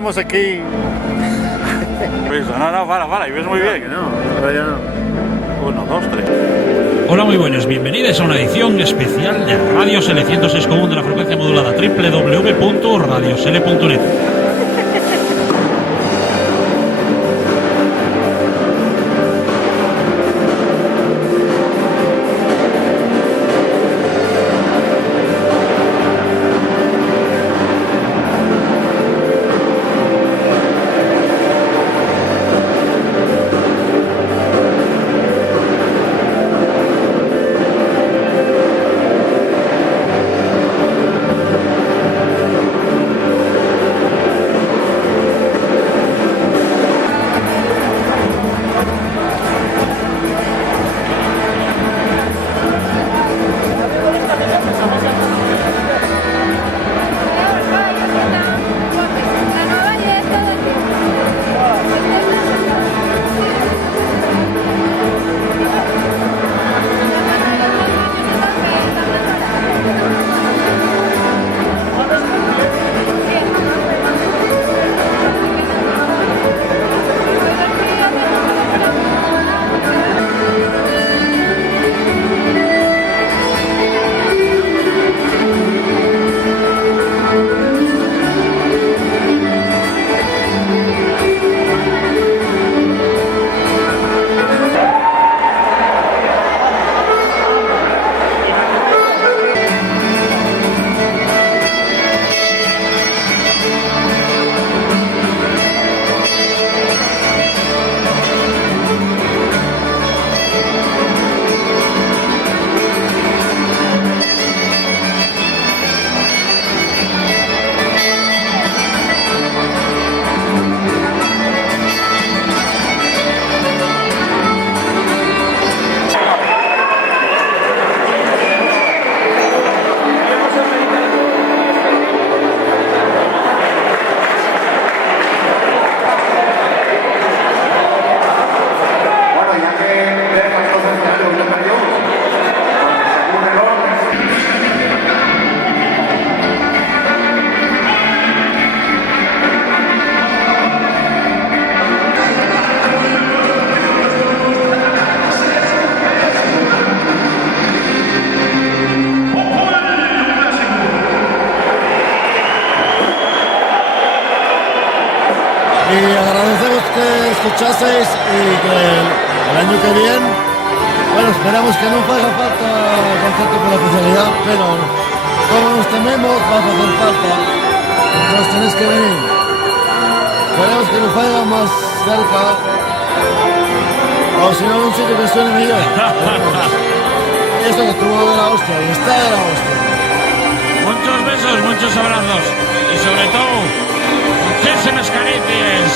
estamos aquí. No, para, y ves muy bien. No, ya no. 1, 2, 3. Hola, muy buenas, bienvenidos a una edición especial de Radio Sele 106,1 de la frecuencia modulada www.radiosele.net. Escuchasteis y que el año que viene, bueno, esperamos que no haga falta concepto por la oficialidad, pero como nos tememos va a hacer falta, entonces tenéis que venir. Queremos que nos haga más cerca, o si no, un sitio que suene mejor. Esto que tuvo de la hostia y está de la hostia. Muchos besos, muchos abrazos y sobre todo muchísimas caricias.